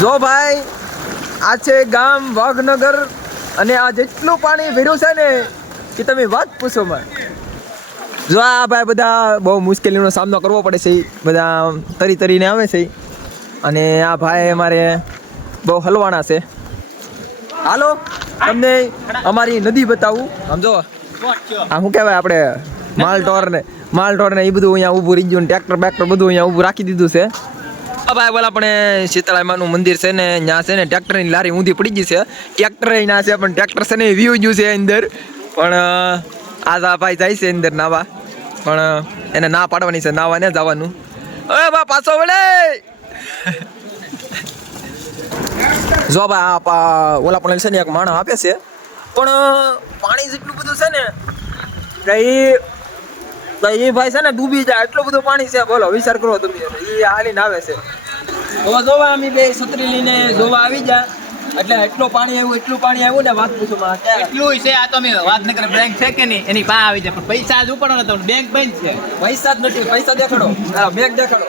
જો ભાઈ આ છે ગામ વાઘનગર અને આ જેટલું પાણી ભર્યું છે ને કે તમે વાત પૂછો માં. જો આ ભાઈ બધા બહુ મુશ્કેલીનો સામનો કરવો પડે છે, બધા તરીને આવે છે અને આ ભાઈ અમારે બહુ હલવાણા છે. હાલો તમને અમારી નદી બતાવું. આમ જો આ શું કહેવાય આપણે માલ ઢોર ને એ બધું અહીંયા ઊભું રહી ગયું, ટ્રેક્ટર બેક્ટર બધું અહીંયા ઊભું રાખી દીધું છે. ભાઈ બોલા આપણે શીતળામાનું મંદિર છે ને ત્યાં છે ને ટ્રેક્ટરની લારી ઊંધી પડી ગઈ છે. ટ્રેક્ટર ના છે પણ ટ્રેક્ટર છે ને વ્યૂ ગયું છે અંદર. પણ આ ભાઈ જાય છે અંદર નાવા, પણ એને ના પાડવાની છે નાવા ને જવાનું. હવે બા પાછો વળે. જો ભાઈ ઓલા પણ છે ને એક માણસ આપે છે, પણ પાણી જેટલું બધું છે ને એ ભાઈ છે ને ડૂબી જાય એટલું બધું પાણી છે. બોલો વિચાર કરો તમે, એ હાલીને આવે છે. તો જોવા અમે બે છત્રી લઈને જોવા આવી ગયા એટલે એટલું પાણી આવ્યું ને વાત પૂછો માં. એટલું છે આ તો અમે વાતનગર બેંક છે કે નહીં એની પાસે આવી જાય, પણ પૈસા જ ઉપાડો ને તો બેંક બંધ છે. પૈસા જ નથી, પૈસા દેખાડો, બેંક દેખાડો.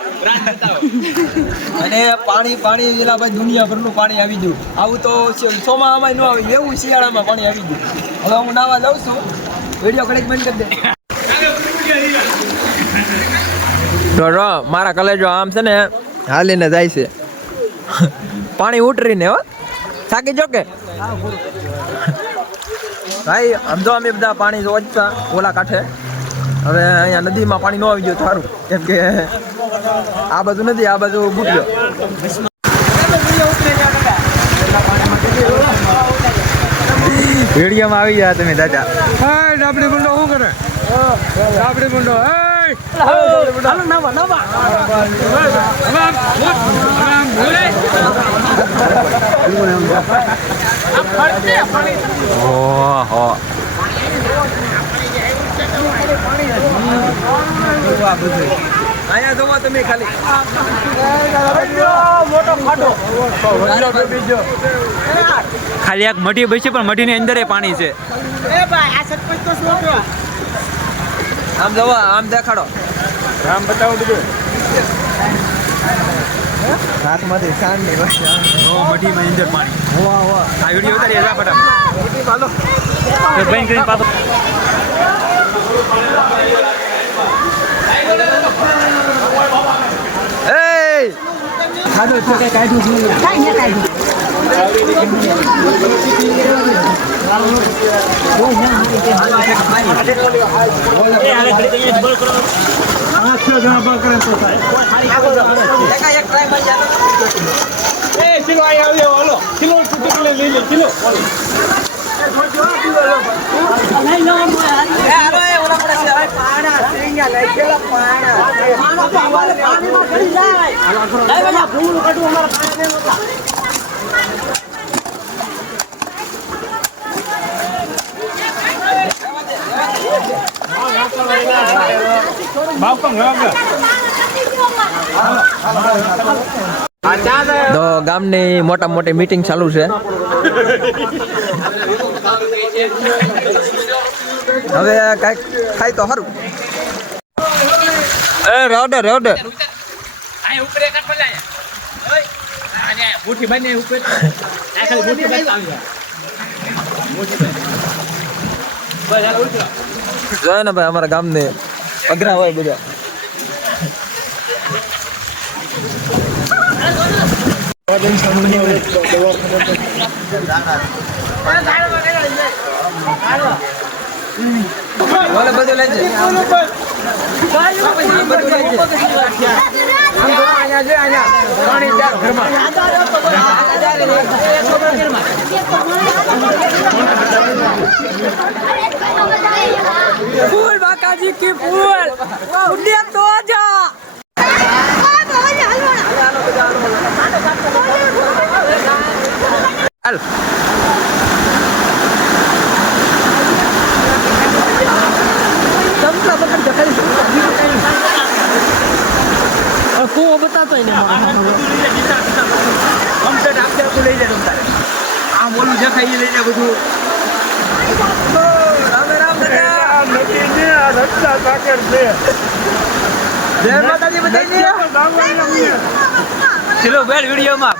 અને પાણી એલા ભાઈ દુનિયાભરનું પાણી આવી ગયું. આવું તો ચોમાસામાં ન આવે એવું શિયાળામાં પાણી આવી ગયું. હવે હું નાવા જાઉં છું, વિડીયો ઘડીક બંધ કરી દે. મારા કલેજો આમ છે ને હાલીને જાય છે પાણી ઉતરીને. હો થાકી જો કે ભાઈ આમ તો અમે બધા પાણી જોતા ઓલા કાંઠે. હવે અહીંયા નદીમાં પાણી ન આવી ગયું સારું, કેમ કે આ બાજુ નથી, આ બાજુ બુટ્યો. વિડીયોમાં આવી ગયા તમે દાદા. ડાબડી મુંડો શું કરે? ડાબડી મુંડો અહીંયા જોવા તમે ખાલી ખાલી એક મઢી બચી, પણ મઢીની અંદર પાણી છે. આમ જોવા, આમ દેખાડો, આમ બતાવો બધું. હાથમાંથી સાંજ ની વચ્ચે મઢીમાં અંદર પાણી. આ વિડીયો ઉતારી જા ફટાફટ. બેંક કરીને પાછો ખાધું છે કે કાઢ્યું તો ગામની મોટી મીટિંગ ચાલુ છે. હવે કઈક ખાય તો સારું. રોડ આ ઉપર એક કાટ પલાય ઓય આને મુઠી બને ઉપર આ ખાલી મુઠી બને આવી જાય મુઠી બસ હાલ ઉતરો જોય ને ભાઈ અમારા ગામને અઘરા હોય બધા. બધું લઈ फूल बाकाजी की फूल उड़िया तो जा चल को बताता ही नहीं हम तो डाक्टर को ले ले तुम तारे आ बोलू जे खाई ले ले બધું રામ રામ દાદા નદી ને આ રસ્તા સાકર છે જય માતાજી બધાને ચલો બેલ વિડીયોમાં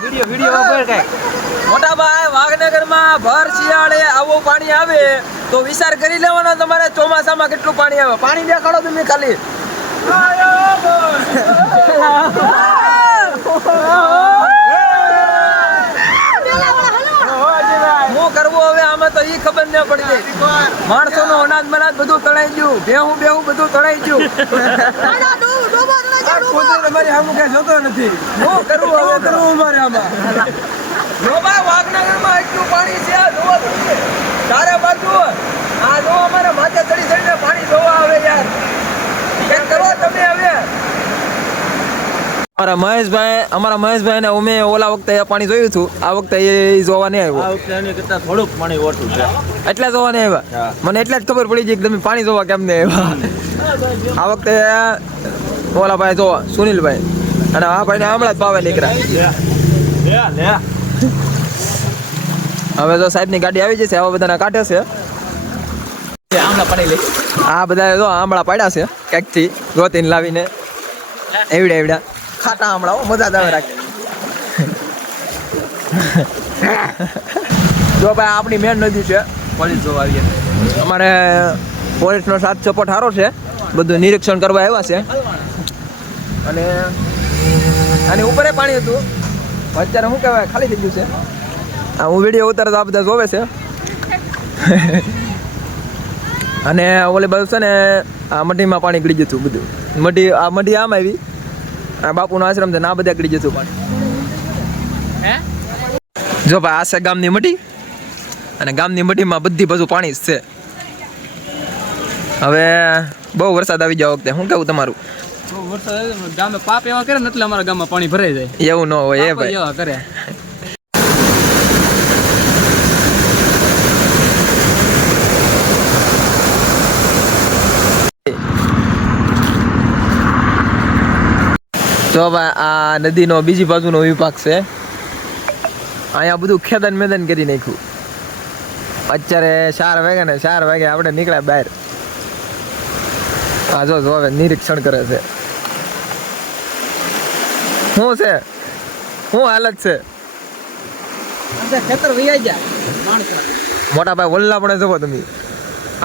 બોલ કઈ. મોટા ભાઈ વાઘનગરમાં ભર શિયાળે આવું પાણી આવે તો વિચાર કરી લેવાનો તમારે ચોમાસામાં કેટલું પાણી આવે. પાણી દેખાડો તમે ખાલી. શું કરવું હવે આમાં તો ઈ ખબર ન પડી. માણસો નો અનાજ મનાજ બધું તણાઈ ગયું, બેહું બધું તણાઈ ગયું. તમારી આમ કઈ જોતો નથી. શું કરવું હવે કરવું મારે આમાં. વાઘનગરમાં એટલું પાણી છે. આ જોવો તમે ચારે બાજુ. આ જો અમારે માથે ચડી ચડીને પાણી જોવા આવે યાર. કંઈક કરો તમે હવે. અમારા મહેશભાઈ ને અમે ઓલા વખતે આ પાણી જોયું હતું. આ વખતે એ જોવા નહીં આવ્યો. આ વખતે એની કરતાં થોડુંક પાણી ઓછું છે. એટલે જોવા નહીં આવ્યા. મને એટલે જ ખબર પડી છે કે તમે પાણી જોવા કેમ નહીં આવ્યા. આ વખતે ઓલા ભાઈ જોવા સુનિલભાઈ અને આ ભાઈ ને હમણાં જ પાવે નીકળ્યા. લે હવે જો સાહેબ ની ગાડી આવી જશે. આવા બધાના કાઢે છે. આમલા પડેલી. આ બધા જો આમળા પાડ્યા છે ક્યાંક થી ગોતીને લાવીને. એવડા ખાટા આમળા મજા જ આવે રાખે. જો ભાઈ આપણી મેન નદી છે. પોલીસ જોવા આવીએ. અમારે પોલીસનો સાથ સપોર્ટ સારો છે. બધું નિરીક્ષણ કરવા આવ્યા છે. અને આની ઉપર પાણી હતું. અત્યારે શું કહેવાય ખાલી થઈ ગયું છે. આ હું વિડીયો ઉતારતો આ બધા જોવે છે. અને ઓલે બાજુ છે ને આ મઢીમાં પાણી ગળી જતું બધું. આ મઢી આમ આવી. આ બાપુનો આશ્રમ છે ને આ બધા ગળી જતું પાણી. જો ભાઈ આ છે ગામની મઢી. અને ગામની મઢીમાં બધી બાજુ પાણી જ છે. હવે બહુ વરસાદ આવી જાય વખતે શું કેવું તમારું? ગામે પાપ એવા કરે ને એટલે અમારા ગામમાં પાણી ભરાઈ જાય. એવું ન હોય એ ભાઈ. એવા કરે. જો ભાઈ આ નદીનો બીજી બાજુનો વિભાગ છે. અહીંયા બધું ખેદન મેદન કરી નાખ્યું. અત્યારે 4 વાગ્યા ને 4 વાગે આપણે નીકળ્યા બહાર. હા જો હવે નિરીક્ષણ કરે છે. શું છે? શું હાલત છે? ખેતર વૈયા ગયા. મોટા ભાઈ વલ્લા પણ જવો તમે.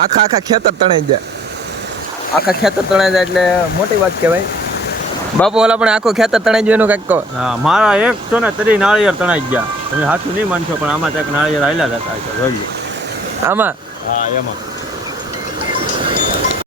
આખા ખેતર તણાઈ જાય. આખા ખેતર તણાઈ જાય એટલે મોટી વાત કહેવાય. બાપુ ઓલા પણ આખું ખેતર તણાઈ ગયું એનું કંઈક કહો. હા મારા 130 નાળિયેર તણાઈ ગયા. તમે સાચું નહીં માનશો પણ આમાં ક્યાંક નાળિયેર આવેલા હતા. જોઈ આમાં હા એમાં